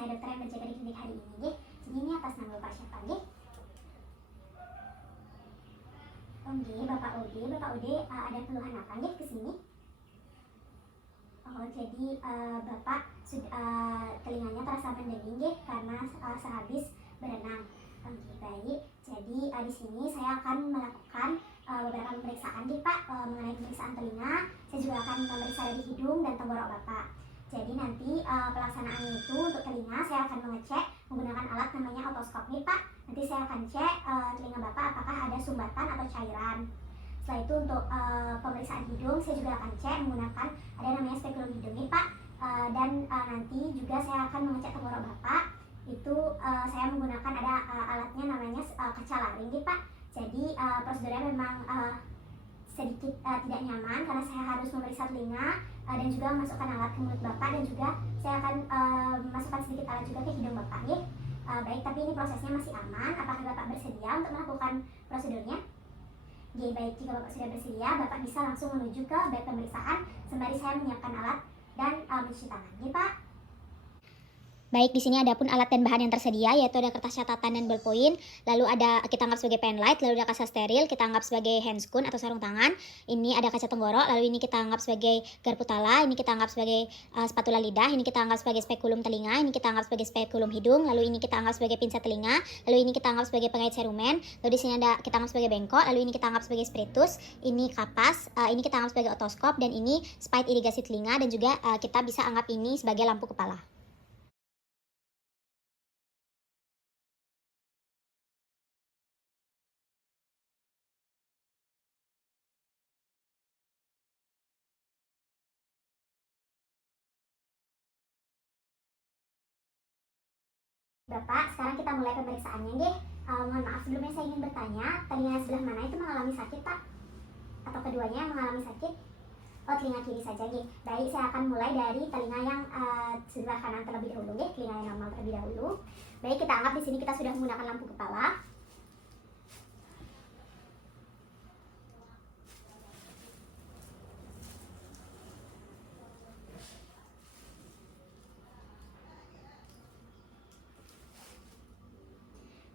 saya dokter yang berjaga di klinik hari ini nggih. Jadi ini atas nama Bapak siapa nggih? Oh nggih, Bapak Ode. Bapak Ode ada keluhan apa nggih ke sini? Oh, jadi Bapak sudah telinganya terasa berdenging nggih karena sehabis berenang. Oke, baik. Jadi di sini saya akan melakukan beberapa pemeriksaan nih Pak mengenai pemeriksaan telinga. Saya juga akan memeriksa dari hidung dan tenggorok Bapak. Jadi nanti pelaksanaannya itu untuk telinga saya akan mengecek menggunakan alat namanya otoskop nih Pak. Nanti saya akan cek telinga Bapak apakah ada sumbatan atau cairan. Setelah itu untuk pemeriksaan hidung saya juga akan cek menggunakan ada namanya spekulum hidung nih Pak. Dan nanti juga saya akan mengecek tenggorok Bapak. Itu saya menggunakan ada alatnya namanya kaca laring nih Pak. Jadi prosedurnya memang sedikit tidak nyaman karena saya harus memeriksa telinga dan juga memasukkan alat ke mulut Bapak, dan juga saya akan memasukkan sedikit alat juga ke hidung Bapak nih. Baik, tapi ini prosesnya masih aman. Apakah Bapak bersedia untuk melakukan prosedurnya? Oke, baik, jika Bapak sudah bersedia, Bapak bisa langsung menuju ke bed pemeriksaan sembari saya menyiapkan alat dan mencuci tangan. Oke, Pak. Baik, di sini ada pun alat dan bahan yang tersedia, yaitu ada kertas catatan dan ballpoint, lalu ada kita anggap sebagai pen light, lalu ada kaca steril, kita anggap sebagai handscoon atau sarung tangan, ini ada kaca tenggorok, lalu ini kita anggap sebagai garpu tala, ini kita anggap sebagai spatula lidah, ini kita anggap sebagai spekulum telinga, ini kita anggap sebagai spekulum hidung, lalu ini kita anggap sebagai pinset telinga, lalu ini kita anggap sebagai pengait serumen, lalu di sini ada kita anggap sebagai bengkok, lalu ini kita anggap sebagai spiritus, ini kapas, ini kita anggap sebagai otoskop, dan ini spite irigasi telinga, dan juga kita bisa anggap ini sebagai lampu kepala. Bapak, sekarang kita mulai pemeriksaannya nggih. Mohon maaf sebelumnya saya ingin bertanya, telinga sebelah mana itu mengalami sakit Pak? Atau keduanya mengalami sakit? Oh, telinga kiri saja nggih. Baik, saya akan mulai dari telinga yang sebelah kanan terlebih dahulu nggih, telinga yang normal terlebih dahulu. Baik, kita anggap di sini kita sudah menggunakan lampu kepala.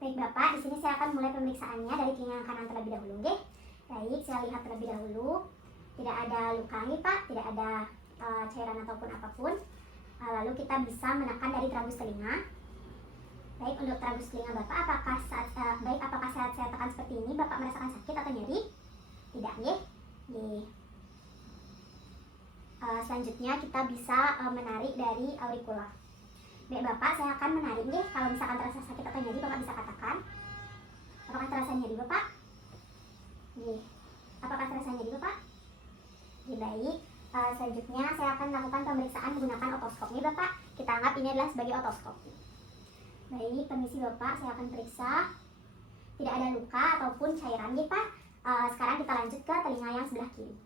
Baik Bapak, di sini saya akan mulai pemeriksaannya dari telinga yang kanan terlebih dahulu nggih. Baik, saya lihat terlebih dahulu. Tidak ada luka nih Pak, tidak ada cairan ataupun apapun. Lalu kita bisa menekan dari trabus telinga. Baik, untuk trabus telinga Bapak, apakah saat saya tekan seperti ini Bapak merasakan sakit atau nyeri? Tidak nggih. Selanjutnya kita bisa menarik dari auricula. Baik Bapak, saya akan menarik nggih. Kalau misalkan terasa sakit atau nyeri, Bapak bisa katakan. Apakah terasa nyeri Bapak? Nggih. Apakah terasa nyeri Bapak? Nggih, baik. Selanjutnya saya akan melakukan pemeriksaan menggunakan otoskop nih Bapak. Kita anggap ini adalah sebagai otoskop. Baik, permisi Bapak, saya akan periksa. Tidak ada luka ataupun cairan nggih Pak. Sekarang kita lanjut ke telinga yang sebelah kiri.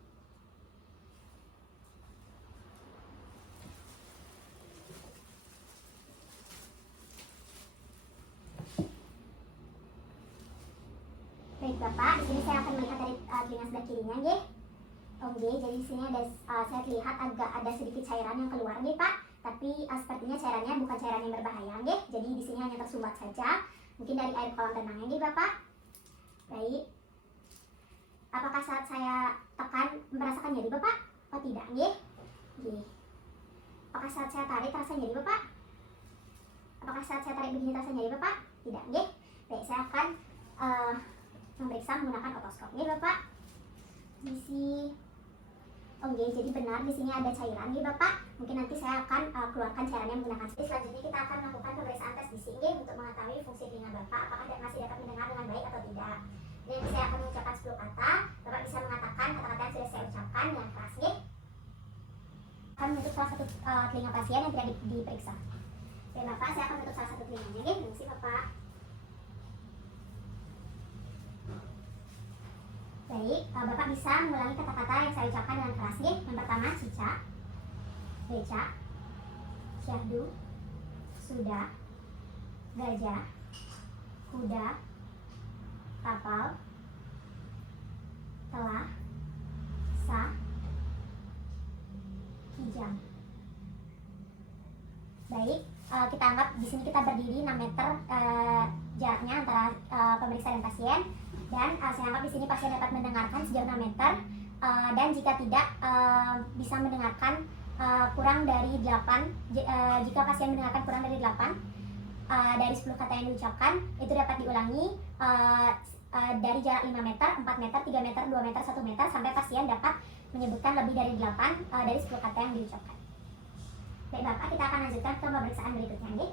Baik Bapak, di sini saya akan melihat dari telinga sebelah kirinya nggih. Oke, jadi di sini ada saya lihat agak ada sedikit cairan yang keluar nggih Pak. Tapi sepertinya cairannya bukan cairan yang berbahaya nggih. Jadi di sini hanya tersumbat saja. Mungkin dari air kolam renangnya nggih Bapak. Baik. Apakah saat saya tekan merasakan nyeri Bapak? Oh tidak nggih. Nggih. Apakah saat saya tarik terasa nyeri Bapak? Apakah saat saya tarik begini terasa nyeri Bapak? Tidak nggih. Baik, saya akan memeriksa menggunakan otoskop nih Bapak. Isi. Oke, jadi benar di sini ada cairan nih Bapak. Mungkin nanti saya akan keluarkan cairannya menggunakan sendiri. Selanjutnya kita akan melakukan pemeriksaan tes bising untuk mengetahui fungsi telinga Bapak apakah masih dapat mendengar dengan baik atau tidak. Dan saya akan mengucapkan 10 kata. Bapak bisa mengatakan kata-kata yang sudah saya ucapkan dengan keras nggih. Akan menutup salah satu telinga pasien yang tidak diperiksa. Oke Bapak, saya akan menutup salah satu telinganya nggih. Permisi Bapak. Baik, Bapak bisa mengulangi kata-kata yang saya ucapkan dengan keras nggih. Yang pertama, cicak, becak, syahdu, sudah, gajah, kuda, kapal, telah, sah, kijang. Baik, kita anggap di sini kita berdiri 6 meter jaraknya antara pemeriksa dan pasien, dan saya anggap di sini pasien dapat mendengarkan sejauh 6 meter, dan jika tidak bisa mendengarkan kurang dari 8, jika pasien mendengarkan kurang dari 8 dari 10 kata yang diucapkan, itu dapat diulangi dari jarak 5 meter, 4 meter, 3 meter, 2 meter, 1 meter, sampai pasien dapat menyebutkan lebih dari 8 dari 10 kata yang diucapkan. Baik Bapak, kita akan lanjutkan ke pemeriksaan berikutnya nggih.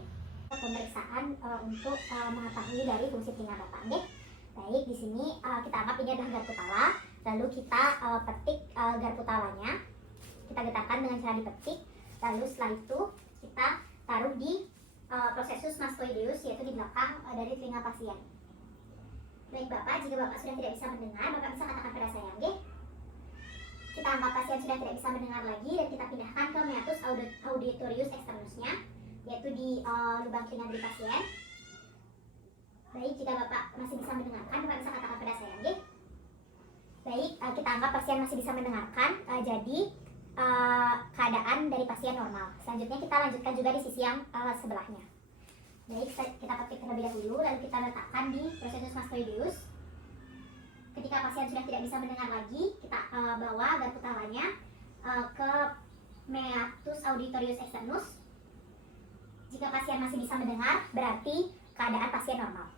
Pemeriksaan untuk mengetahui dari fungsi telinga Bapak nggih. Baik, di sini kita anggap ini adalah garpu tala, lalu kita petik garpu talanya. Kita getarkan dengan cara dipetik, lalu setelah itu kita taruh di prosesus mastoideus, yaitu di belakang dari telinga pasien. Baik Bapak, jika Bapak sudah tidak bisa mendengar, Bapak bisa katakan pada saya nggih. Kita anggap pasien sudah tidak bisa mendengar lagi dan kita pindahkan ke meatus auditorius externusnya, yaitu di lubang telinga dari pasien. Baik, jika Bapak masih bisa mendengarkan, Bapak bisa katakan pada saya nggih. Baik, kita anggap pasien masih bisa mendengarkan, jadi keadaan dari pasien normal. Selanjutnya kita lanjutkan juga di sisi yang sebelahnya. Baik, kita petik terlebih dahulu, lalu kita letakkan di prosesus mastoideus. Ketika pasien sudah tidak bisa mendengar lagi, kita bawa garpu talanya ke meatus auditorius externus. Jika pasien masih bisa mendengar, berarti keadaan pasien normal.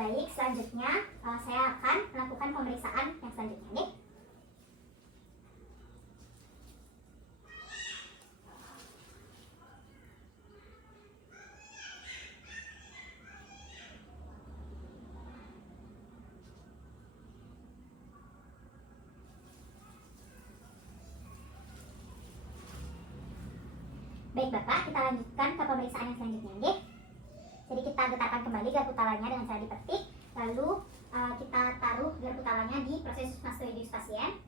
Baik, selanjutnya saya akan melakukan pemeriksaan yang selanjutnya nih. Baik Bapak, kita lanjutkan ke pemeriksaan yang selanjutnya nggih. Jadi kita getarkan kembali garpu talanya dengan cara dipetik, lalu kita taruh garpu talanya di prosesus mastoideus pasien.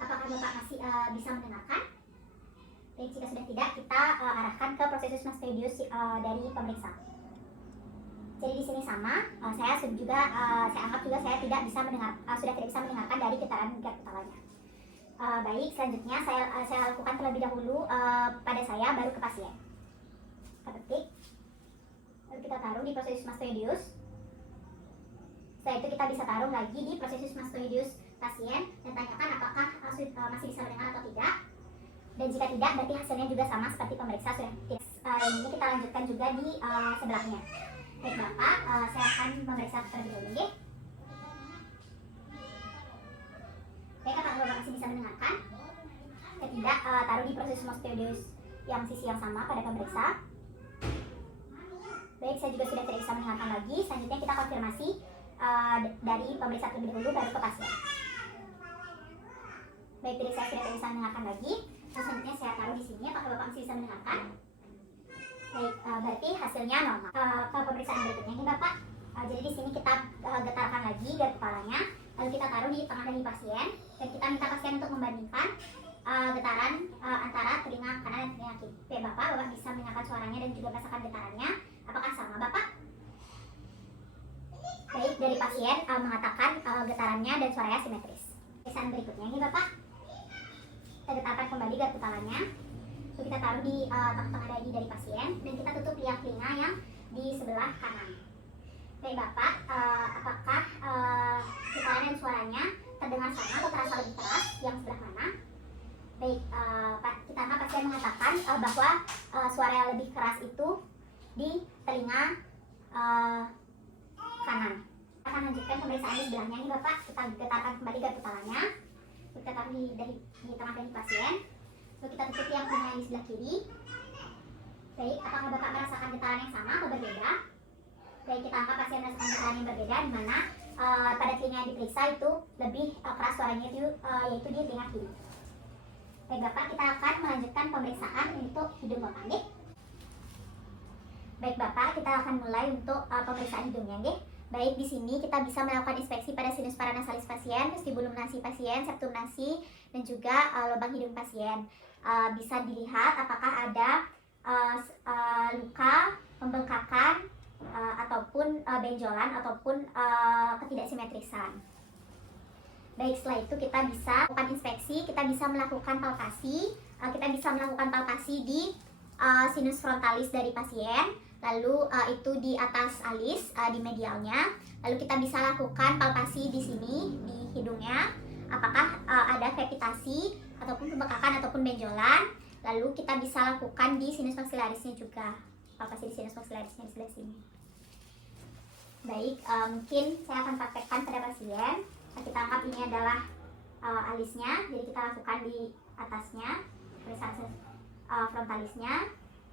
Apakah Bapak masih bisa mendengarkan? Baik, jika sudah tidak, kita arahkan ke prosesus mastoideus dari pemeriksa. Jadi di sini sama, saya anggap juga saya tidak bisa sudah tidak bisa mendengarkan dari getaran garpu talanya. Baik, selanjutnya saya lakukan terlebih dahulu pada saya, baru ke pasien. Kita petik, lalu kita taruh di prosesus mastoideus. Setelah itu kita bisa taruh lagi di prosesus mastoideus pasien dan tanyakan apakah masih bisa mendengar atau tidak. Dan jika tidak, berarti hasilnya juga sama seperti pemeriksa sudah tidak. Ini kita lanjutkan juga di sebelahnya. Baik Bapak, saya akan memeriksa terlebih dahulu nggih. Baik, apakah Bapak masih bisa mendengarkan? Jika tidak, taruh di prosesus mastoideus yang sisi yang sama pada pemeriksa. Baik, saya juga sudah tidak bisa mendengarkan lagi. Selanjutnya kita konfirmasi dari pemeriksa terlebih dahulu, baru ke pasien. Baik, jadi saya sudah tidak bisa mendengarkan lagi. Selanjutnya saya taruh di sini. Apakah Bapak masih bisa mendengarkan? Baik, berarti hasilnya normal. Ke pemeriksaan berikutnya ini Bapak. Jadi di sini kita getarkan lagi garpu talanya, lalu kita taruh di tengah dahi pasien dan kita minta pasien untuk membandingkan getaran antara telinga kanan dan telinga kiri. Baik Bapak bisa mendengarkan suaranya dan juga merasakan getarannya. Apakah sama Bapak? Baik, dari pasien mengatakan getarannya dan suaranya simetris. Pemeriksaan berikutnya ini Bapak. Kita getarkan kembali garpu talanya, lalu kita taruh di tengah dahi dari pasien dan kita tutup liang telinga yang di sebelah kanan. Baik Bapak, apakah getaran dan suaranya terdengar sama atau terasa lebih keras yang sebelah mana? Baik, kita pasien mengatakan bahwa suara yang lebih keras itu di telinga kanan. Kita akan lanjutkan pemeriksaan di sebelahnya ini Bapak. Kita getarkan kembali garpu talanya, kita taruh di tengah dahi pasien, lalu kita tutup yang telinga di sebelah kiri. Baik, apakah Bapak merasakan getaran yang sama atau berbeda? Baik, kita anggap pasien merasakan getaran yang berbeda, di mana pada telinga yang diperiksa itu lebih keras suaranya yaitu di telinga kiri. Baik Bapak, kita akan melanjutkan pemeriksaan untuk hidung Bapak nggih. Baik Bapak, kita akan mulai untuk pemeriksaan hidungnya nggih. Baik, di sini kita bisa melakukan inspeksi pada sinus paranasalis pasien, vestibulum nasi pasien, septum nasi, dan juga lubang hidung pasien. Bisa dilihat apakah ada luka, pembengkakan, ataupun benjolan ataupun ketidaksimetrisan. Baik, setelah itu kita bisa melakukan inspeksi, kita bisa melakukan palpasi, di sinus frontalis dari pasien, lalu itu di atas alis, di medialnya. Lalu kita bisa lakukan palpasi di sini, di hidungnya, apakah ada krepitasi ataupun pembekakan ataupun benjolan. Lalu kita bisa lakukan di sinus maxillarisnya juga, palpasi di sinus maxillarisnya di sebelah sini. Baik, mungkin saya akan praktekkan pada pasien. Kita anggap ini adalah alisnya, jadi kita lakukan di atasnya, pemeriksaan frontalisnya.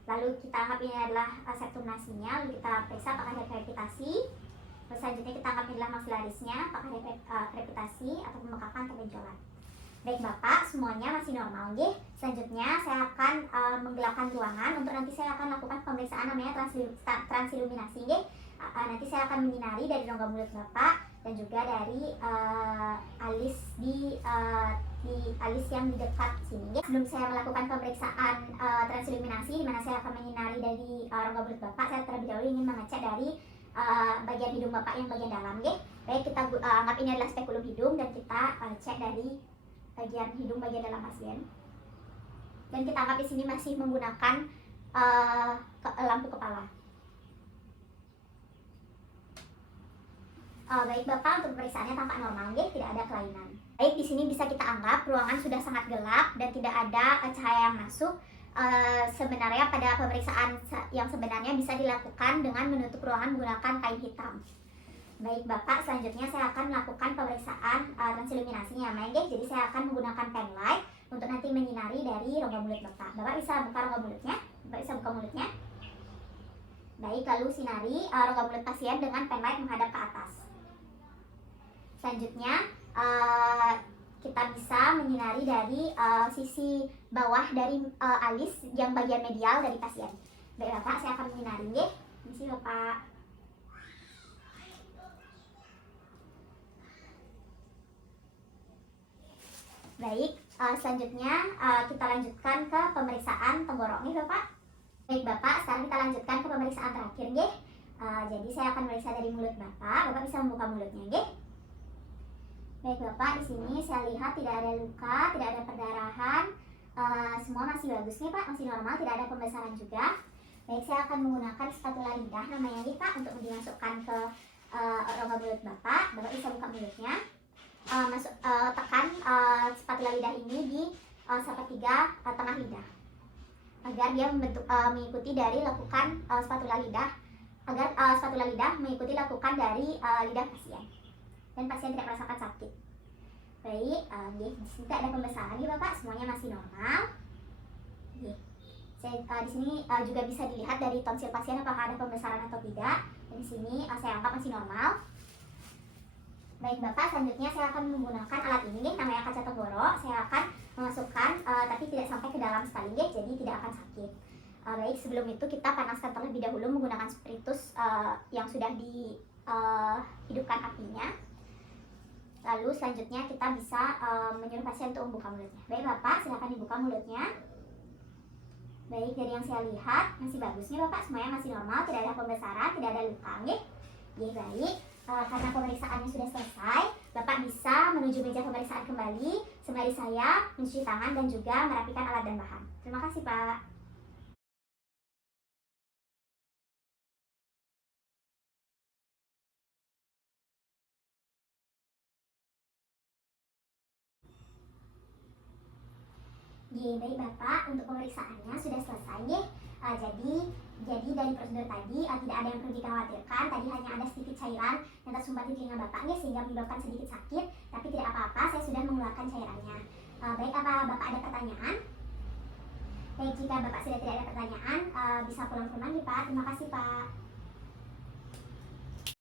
Lalu kita anggap ini adalah septum nasinya, lalu kita periksa apakah ada krepitasi. Terus selanjutnya kita anggap ini adalah maxillarisnya, apakah ada krepitasi atau pembekakan atau benjolan. Baik Bapak, semuanya masih normal nggih. Selanjutnya saya akan menggelapkan ruangan. Untuk nanti saya akan lakukan pemeriksaan namanya transiluminasi nggih. Nanti saya akan menyinari dari rongga mulut Bapak dan juga dari alis di alis yang di dekat sini. Sebelum saya melakukan pemeriksaan transiluminasi, di mana saya akan menyinari dari rongga mulut Bapak, saya terlebih dahulu ingin mengecek dari bagian hidung Bapak yang bagian dalam. Baik, kita anggap ini adalah spekulum hidung dan kita cek dari bagian hidung bagian dalam pasien. Dan kita anggap di sini masih menggunakan lampu kepala. Baik Bapak, untuk pemeriksaannya tampak normal, tidak ada kelainan. Baik, di sini bisa kita anggap ruangan sudah sangat gelap dan tidak ada cahaya yang masuk. Sebenarnya pada pemeriksaan yang sebenarnya bisa dilakukan dengan menutup ruangan menggunakan kain hitam. Baik Bapak, selanjutnya saya akan melakukan pemeriksaan transiluminasinya, jadi saya akan menggunakan pen light untuk nanti menyinari dari rongga mulut Bapak. Bapak bisa buka rongga mulutnya, Bapak bisa buka mulutnya. Baik, lalu sinari rongga mulut pasien dengan pen light menghadap ke atas. Selanjutnya kita bisa menyinari dari sisi bawah dari alis yang bagian medial dari pasien. Baik Bapak, saya akan menyinari nggih. Ini sih Bapak. Baik, selanjutnya kita lanjutkan ke pemeriksaan tenggorok nih Bapak. Baik Bapak, sekarang kita lanjutkan ke pemeriksaan terakhir nggih. Jadi saya akan meriksa dari mulut Bapak. Bapak bisa membuka mulutnya nggih. Baik Bapak, di sini saya lihat tidak ada luka, tidak ada perdarahan, semua masih bagus nih Pak, masih normal, tidak ada pembesaran juga. Baik, saya akan menggunakan spatula lidah namanya nih Pak untuk dimasukkan ke rongga mulut Bapak. Bapak bisa buka mulutnya, tekan spatula lidah ini di sepertiga tengah lidah agar dia mengikuti dari lekukan spatula lidah, agar spatula lidah mengikuti lekukan dari lidah pasien dan pasien tidak merasakan sakit. Baik, di sini tidak ada pembesaran nih Bapak, semuanya masih normal. Di sini juga bisa dilihat dari tonsil pasien apakah ada pembesaran atau tidak. Dan di sini saya anggap masih normal. Baik Bapak, selanjutnya saya akan menggunakan alat ini nih, namanya kaca tenggorok. Saya akan memasukkan tapi tidak sampai ke dalam sekali jadi tidak akan sakit. Baik, sebelum itu kita panaskan terlebih dahulu menggunakan spiritus yang sudah dihidupkan apinya. Lalu selanjutnya kita bisa menyuruh pasien untuk membuka mulutnya. Baik Bapak, silakan dibuka mulutnya. Baik, dari yang saya lihat masih bagus nih Bapak, semuanya masih normal, tidak ada pembesaran, tidak ada luka nggih. Baik, karena pemeriksaannya sudah selesai, Bapak bisa menuju meja pemeriksaan kembali sembari saya mencuci tangan dan juga merapikan alat dan bahan. Terima kasih Pak. Baik Bapak, untuk pemeriksaannya sudah selesai jadi dari prosedur tadi tidak ada yang perlu dikhawatirkan. Tadi hanya ada sedikit cairan yang tersumbat di telinga Bapak sehingga menyebabkan sedikit sakit, tapi tidak apa-apa, saya sudah mengeluarkan cairannya. Baik, apa Bapak ada pertanyaan? Baik, jika Bapak sudah tidak ada pertanyaan, bisa pulang ke rumah nih Pak. Terima kasih Pak.